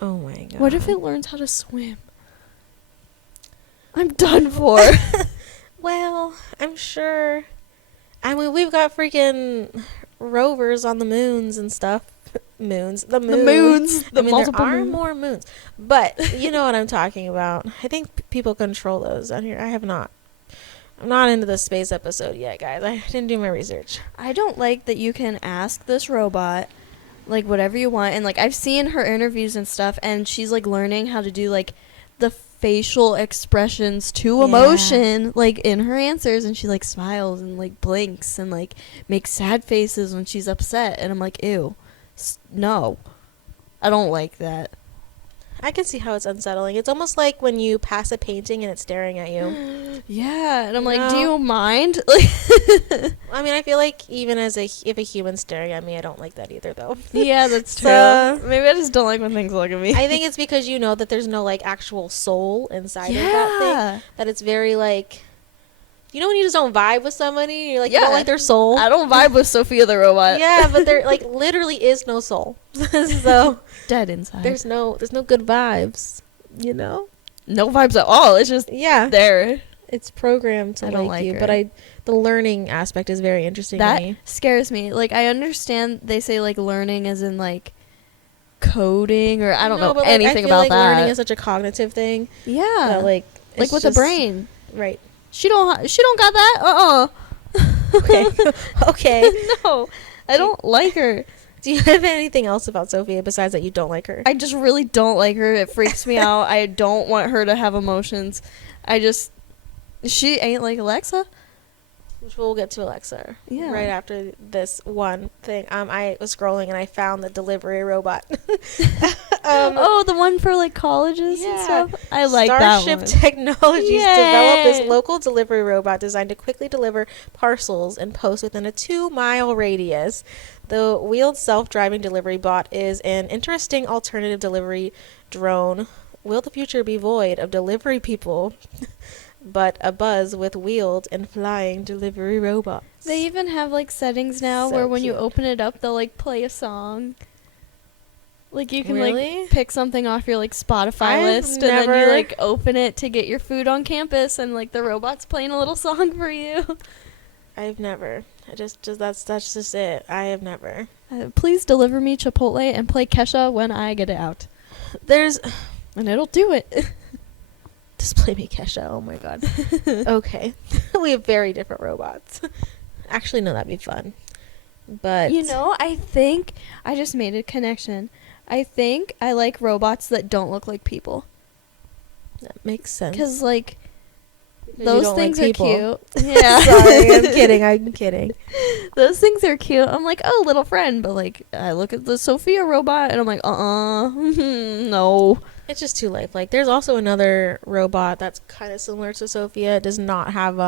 Oh my god. What if it learns how to swim? I'm done for. Well, I'm sure. I mean, we've got freaking rovers on the moons and stuff. The moons. The moons. I mean, there are more moons. But you know what I'm talking about. I think people control those out here. I'm not into the space episode yet, guys. I didn't do my research. I don't like that you can ask this robot, like, whatever you want. And, like, I've seen her interviews and stuff, and she's, like, learning how to do, like, the facial expressions to emotion, like, in her answers, and she like smiles and like blinks and like makes sad faces when she's upset, and I'm like, ew, no, I don't like that. I can see how it's unsettling. It's almost like when you pass a painting and it's staring at you. Yeah, and I'm like, do you mind? I mean, I feel like even if a human's staring at me, I don't like that either, though. Yeah, that's true. Maybe I just don't like when things look at me. I think it's because you know that there's no like actual soul inside of that thing. That it's very like, you know, when you just don't vibe with somebody, you're like, you don't like their soul. I don't vibe with Sophia the robot. Yeah, but there like literally is no soul. So dead inside. There's no good vibes, you know? No vibes at all. It's just there. It's programmed to like you, but the learning aspect is very interesting to me. That scares me. Like, I understand they say like learning as in like coding, or I don't know anything about that. Learning is such a cognitive thing. Yeah. That, like with the brain. Right. She don't got that. Okay. Okay. No, I don't like her. Do you have anything else about Sophia besides that you don't like her? I just really don't like her. It freaks me out. I don't want her to have emotions. She ain't like Alexa. Which we'll get to Alexa. Yeah. Right after this one thing. I was scrolling and I found the delivery robot. The one for like colleges and stuff. I like that one. Starship Technologies developed this local delivery robot designed to quickly deliver parcels and post within a 2-mile radius. The wheeled self-driving delivery bot is an interesting alternative delivery drone. Will the future be void of delivery people? But a buzz with wheeled and flying delivery robots. They even have like settings now where when you open it up, they'll like play a song. Like you can like pick something off your like Spotify list, and then you like open it to get your food on campus, and like the robot's playing a little song for you. I've never. That's just it. I have never. Please deliver me Chipotle and play Kesha when I get it out. And it'll do it. Just play me Kesha. Oh my god. Okay. We have very different robots. Actually, no, that'd be fun. But you know, I think I just made a connection. I think I like robots that don't look like people. That makes sense. Because like those things are cute. Yeah. Sorry, I'm kidding. Those things are cute. I'm like, oh, little friend. But like, I look at the Sophia robot and I'm like, no. It's just too lifelike. There's also another robot that's kind of similar to Sophia. It does not have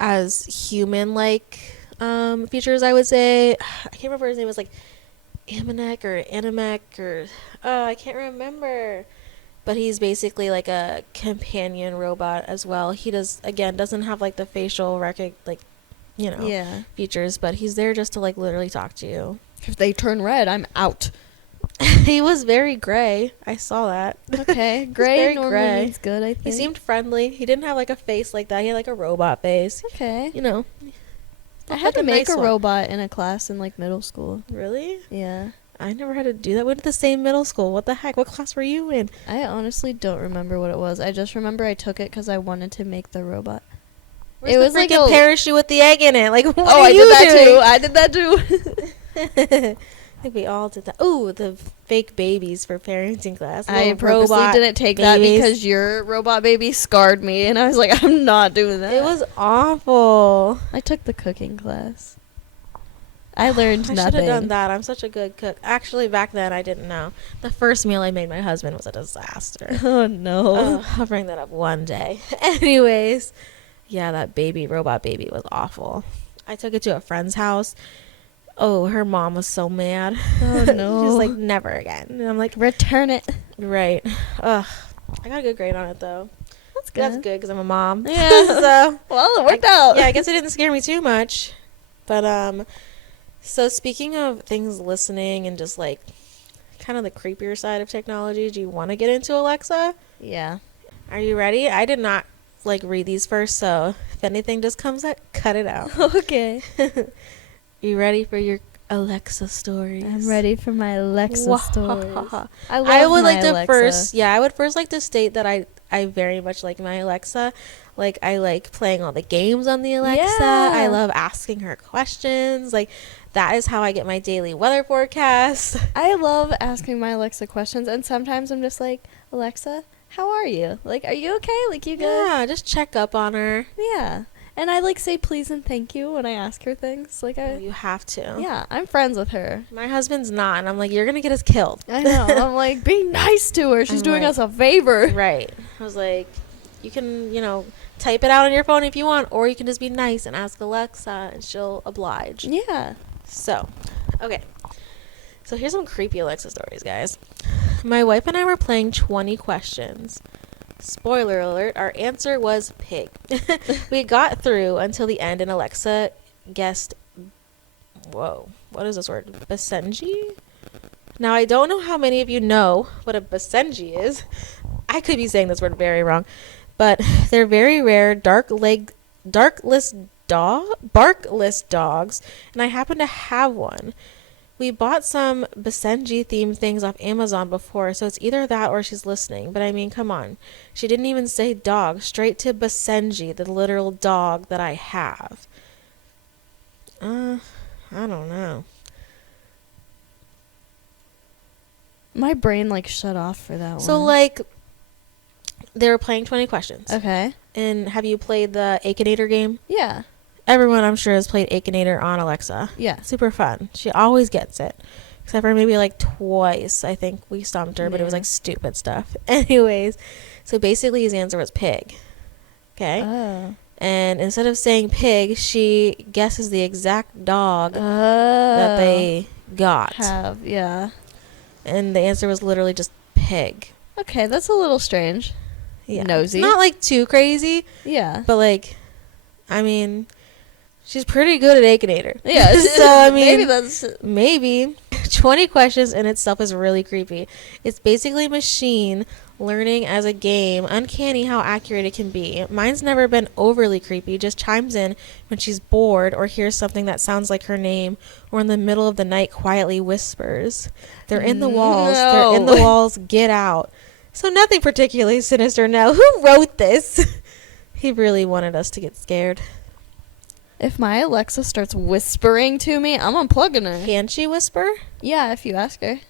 as human-like features, I would say. I can't remember his name. It was like Amanek or Animek or I can't remember. But he's basically like a companion robot as well. He doesn't have like the facial features, but he's there just to like literally talk to you. If they turn red, I'm out. He was very gray. I saw that. Okay, gray normally means good, I think. He seemed friendly. He didn't have like a face like that. He had like a robot face. Okay. I had like to make nice a one. robot in a class in like middle school. Really? Yeah. I never had to do that. We went to the same middle school. What the heck? What class were you in? I honestly don't remember what it was. I just remember I took it because I wanted to make the robot. Where's it was like a parachute with the egg in it. Like, what are I you doing? I did that too. I think we all did that. Ooh, the fake babies for parenting class. I purposely didn't take that because your robot baby scarred me, and I was like, I'm not doing that. It was awful. I took the cooking class. I learned nothing. I should have done that. I'm such a good cook. Actually, back then, I didn't know. The first meal I made my husband was a disaster. Oh, no. I'll bring that up one day. Anyways, yeah, that robot baby was awful. I took it to a friend's house. Oh, her mom was so mad. Oh, no. She was like, never again. And I'm like, return it. Right. Ugh. I got a good grade on it, though. That's good. That's good because I'm a mom. Yeah. So, well, it worked out. Yeah, I guess it didn't scare me too much. But, so speaking of things listening and just like kind of the creepier side of technology, do you want to get into Alexa? Yeah. Are you ready? I did not like read these first, so if anything just comes out, cut it out. Okay. You ready for your Alexa stories? I'm ready for my Alexa stories. I would like to Alexa. I would first like to state that I very much like my Alexa. Like, I like playing all the games on the Alexa. Yeah. I love asking her questions. Like, that is how I get my daily weather forecast. I love asking my Alexa questions, and sometimes I'm just like, Alexa, how are you? Like, are you okay? Like, you good? Yeah, just check up on her. Yeah. And I like say please and thank you when I ask her things. Like, you have to. Yeah, I'm friends with her. My husband's not, and I'm like, you're gonna get us killed. I know. I'm like, be nice to her. She's doing us a favor. Right. I was like, you can, type it out on your phone if you want, or you can just be nice and ask Alexa, and she'll oblige. Yeah. So, okay. So here's some creepy Alexa stories, guys. My wife and I were playing 20 questions. Spoiler alert, our answer was pig. We got through until the end, and Alexa guessed, whoa, what is this word? Basenji? Now, I don't know how many of you know what a basenji is. I could be saying this word very wrong, but they're very rare, barkless dogs, and I happen to have one. We bought some Basenji themed things off Amazon before, so it's either that or she's listening. But I mean, come on. She didn't even say dog. Straight to Basenji, the literal dog that I have. I don't know. My brain shut off for that one. So they were playing 20 questions. Okay. And have you played the Akinator game? Yeah. Everyone, I'm sure, has played Akinator on Alexa. Yeah. Super fun. She always gets it. Except for maybe twice, I think we stumped her, but it was stupid stuff. Anyways, so basically his answer was pig. Okay? Oh. And instead of saying pig, she guesses the exact dog that they got. Yeah. And the answer was literally just pig. Okay, that's a little strange. Yeah. Nosy. It's not too crazy. Yeah. But I mean, she's pretty good at Akinator. Yeah. So, I mean, maybe. 20 questions in itself is really creepy. It's basically machine learning as a game. Uncanny how accurate it can be. Mine's never been overly creepy, just chimes in when she's bored or hears something that sounds like her name, or in the middle of the night quietly whispers. They're in the walls. No. They're in the walls. Get out. So nothing particularly sinister now. Who wrote this? He really wanted us to get scared. If my Alexa starts whispering to me, I'm unplugging her. Can she whisper? Yeah, if you ask her.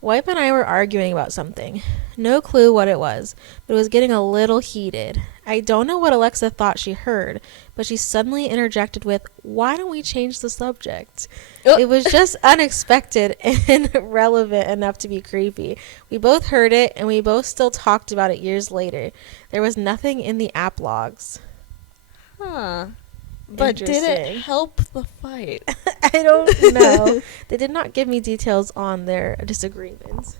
Wife and I were arguing about something. No clue what it was, but it was getting a little heated. I don't know what Alexa thought she heard, but she suddenly interjected with, "Why don't we change the subject?" Oh. It was just unexpected and relevant enough to be creepy. We both heard it, and we both still talked about it years later. There was nothing in the app logs. Huh. But did it help the fight? I don't know. They did not give me details on their disagreements.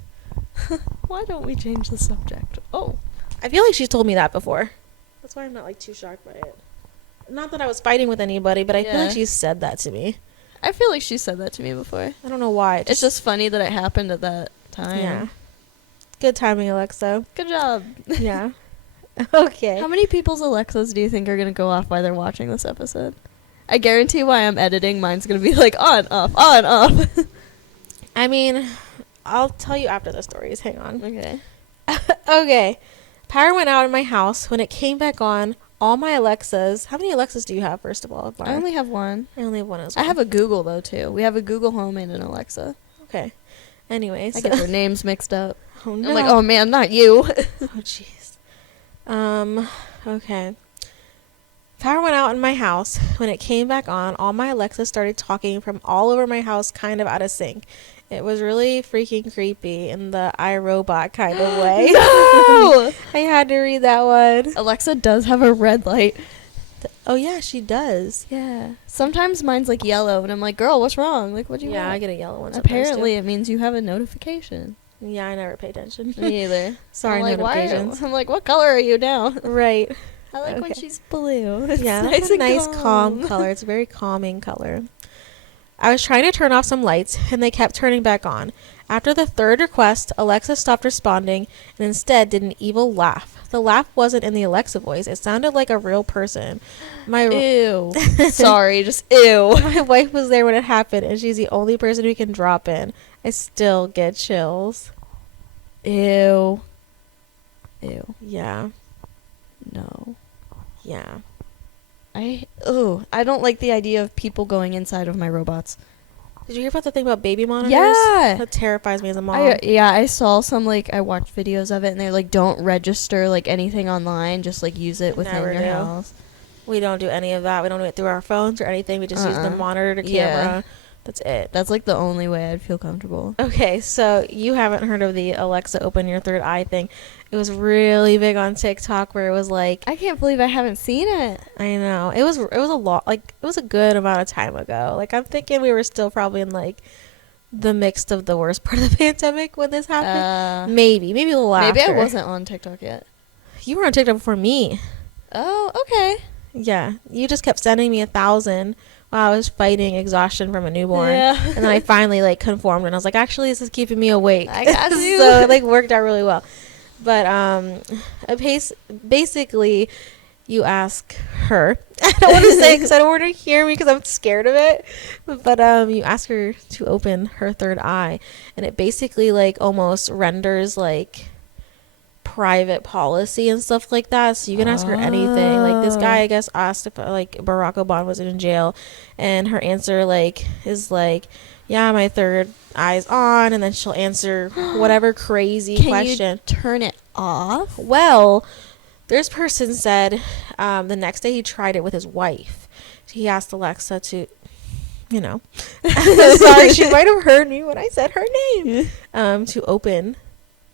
Why don't we change the subject? Oh. I feel like she's told me that before. That's why I'm not too shocked by it. not that I was fighting with anybody, but I feel like she said that to me. I feel like she said that to me before. I don't know why. It's just funny that it happened at that time. Yeah. Good timing, Alexa. Good job. Yeah. Okay. How many people's Alexas do you think are going to go off while they're watching this episode? I guarantee while I'm editing, mine's going to be like on, off, on, off. I mean, I'll tell you after the stories. Hang on. Okay. Okay. Power went out in my house. When it came back on, all my Alexas. How many Alexas do you have, first of all? I only have one. I only have one as well. I have a Google, though, too. We have a Google Home and an Alexa. Okay. Anyways. I get their names mixed up. Oh, no. I'm like, oh, man, not you. Oh, jeez. Okay. Power went out in my house. When it came back on, all my Alexas started talking from all over my house, kind of out of sync. It was really freaking creepy in the Irobot kind of way. No! I had to read that one. Alexa does have a red light. Oh, yeah, she does. Yeah. Sometimes mine's like yellow, and I'm like, girl, what's wrong? Like, what do you want? Yeah, I get a yellow one. Apparently, it means you have a notification. Yeah, I never pay attention. Me either. Sorry, I'm like, notifications. I'm like, what color are you now? Right. I like when she's blue. It's yeah, nice that's a and nice calm color. It's a very calming color. I was trying to turn off some lights, and they kept turning back on. After the third request, Alexa stopped responding and instead did an evil laugh. The laugh wasn't in the Alexa voice. It sounded like a real person. Ew. Sorry, just ew. My wife was there when it happened, and she's the only person who can drop in. I still get chills. Ew. Ew. Yeah. No. Yeah. I don't like the idea of people going inside of my robots. Did you hear about the thing about baby monitors? Yeah. That terrifies me as a mom. I saw some, like, I watched videos of it, and they're like, don't register, like, anything online. Just, like, use it within your house. We don't do any of that. We don't do it through our phones or anything. We just use the monitor to camera. Yeah. That's it. That's, like, the only way I'd feel comfortable. Okay, so you haven't heard of the Alexa open your third eye thing. It was really big on TikTok where it was like... I can't believe I haven't seen it. I know. It was a lot. Like, it was a good amount of time ago. Like, I'm thinking we were still probably in, like, the mixed of the worst part of the pandemic when this happened. Maybe a little after. Maybe I wasn't on TikTok yet. You were on TikTok before me. Oh, okay. Yeah. You just kept sending me 1,000 while I was fighting exhaustion from a newborn. Yeah. And then I finally, like, conformed, and I was like, actually, this is keeping me awake. I got you. So it, like, worked out really well. But basically, you ask her. I don't want to say it because I don't want her to hear me because I'm scared of it. But you ask her to open her third eye, and it basically, like, almost renders, like, private policy and stuff like that. So you can ask her anything. Like, this guy, I guess, asked if, like, Barack Obama was in jail, and her answer, like, is like, yeah, my third eye's on, and then she'll answer whatever crazy question. Can you turn it off? Well, this person said the next day he tried it with his wife. He asked Alexa to, sorry, she might have heard me when I said her name, to open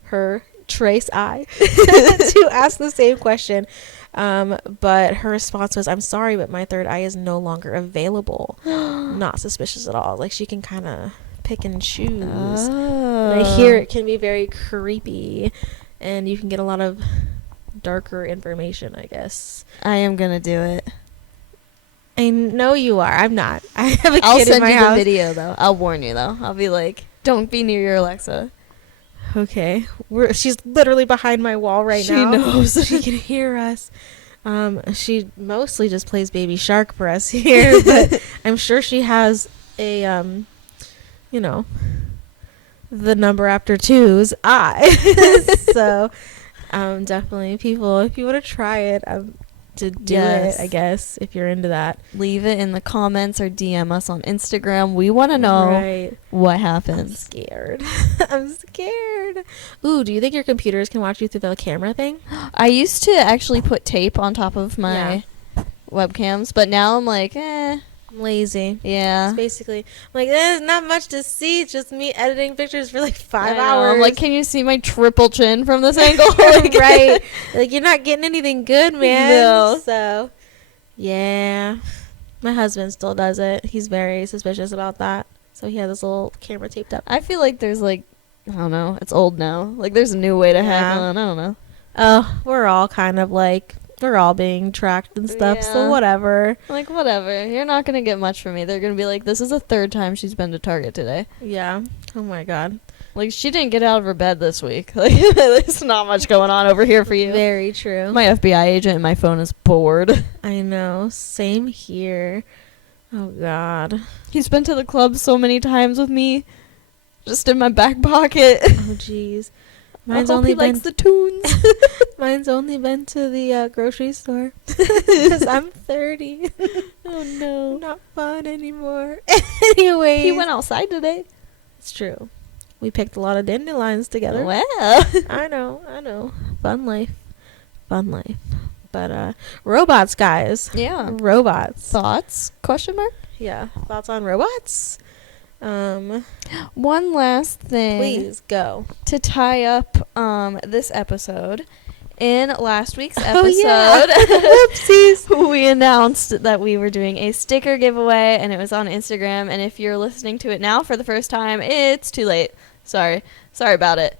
her trace eye to ask the same question. But her response was, I'm sorry, but my third eye is no longer available. Not suspicious at all. Like, she can kind of pick and choose. And I hear it can be very creepy, and you can get a lot of darker information, I guess. I am gonna do it. I know you are. I'm not. I have a kid in my house. I'll send you the video, though. I'll warn you, though. I'll be like, don't be near your Alexa. Okay. She's literally behind my wall right now. She knows. She can hear us. She mostly just plays Baby Shark for us here, but I'm sure she has a, the number after 2's eye. So, definitely, people, if you want to try it, to do it, I guess, if you're into that. Leave it in the comments or DM us on Instagram. We want to know what happens. I'm scared. I'm scared. Ooh, do you think your computers can watch you through the camera thing? I used to actually put tape on top of my webcams, but now I'm like, I'm lazy. Yeah. It's basically, I'm like, there's not much to see. It's just me editing pictures for like 5 hours. I'm like, can you see my triple chin from this angle? Right. Like, you're not getting anything good, man. No. So, yeah. My husband still does it. He's very suspicious about that. So he has this little camera taped up. I feel like there's like, I don't know. It's old now. Like, there's a new way to hack on. I don't know. Oh, we're all kind of like We're all being tracked and stuff, so Yeah. whatever. Like, whatever. You're not going to get much from me. They're going to be like, this is the third time she's been to Target today. Yeah. Oh my god. Like, she didn't get out of her bed this week. Like, there's not much going on over here for you. Very true. My FBI agent and my phone is bored. I know. Same here. Oh god. He's been to the club so many times with me. Just in my back pocket. Oh jeez. Mine's I hope only he been likes the tunes. Mine's only been to the grocery store because I'm 30. Oh no. Not fun anymore. Anyway, He went outside today. It's true. We picked a lot of dandelions together. Well. I know. Fun life. But robots, guys. Yeah. Robots. Thoughts? Question mark? Yeah. Thoughts on robots? One last thing. Please go. To tie up this episode. In last week's episode, Oh, yeah. Oopsies. We announced that we were doing a sticker giveaway, and it was on Instagram. And if you're listening to it now for the first time, it's too late. Sorry about it.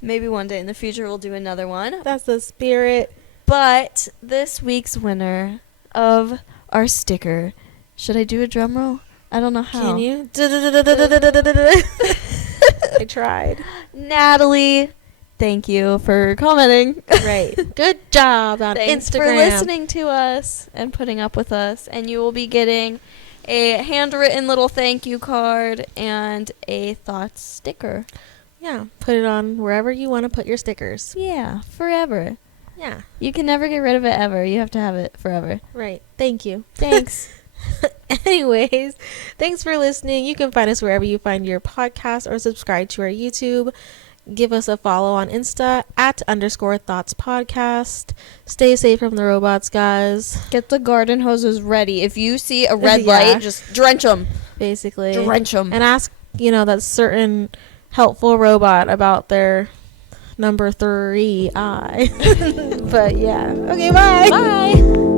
Maybe one day in the future we'll do another one. That's the spirit. But this week's winner of our sticker, should I do a drum roll? I don't know how. Can you? I tried. Natalie, thank you for commenting. Right. Good job on Thanks Instagram. for listening to us and putting up with us. And you will be getting a handwritten little thank you card and a thoughts sticker. Yeah. Put it on wherever you want to put your stickers. Yeah, forever. Yeah. You can never get rid of it ever. You have to have it forever. Right. Thank you. Thanks. Anyways, thanks for listening. You can find us wherever you find your podcast or subscribe to our YouTube. Give us a follow on Insta @_thoughts podcast. Stay safe from the robots, guys. Get the garden hoses ready. If you see a red Yeah. light, just drench them. Basically. Drench them. And ask, that certain helpful robot about their number 3 eye. But yeah. Okay, bye. Bye.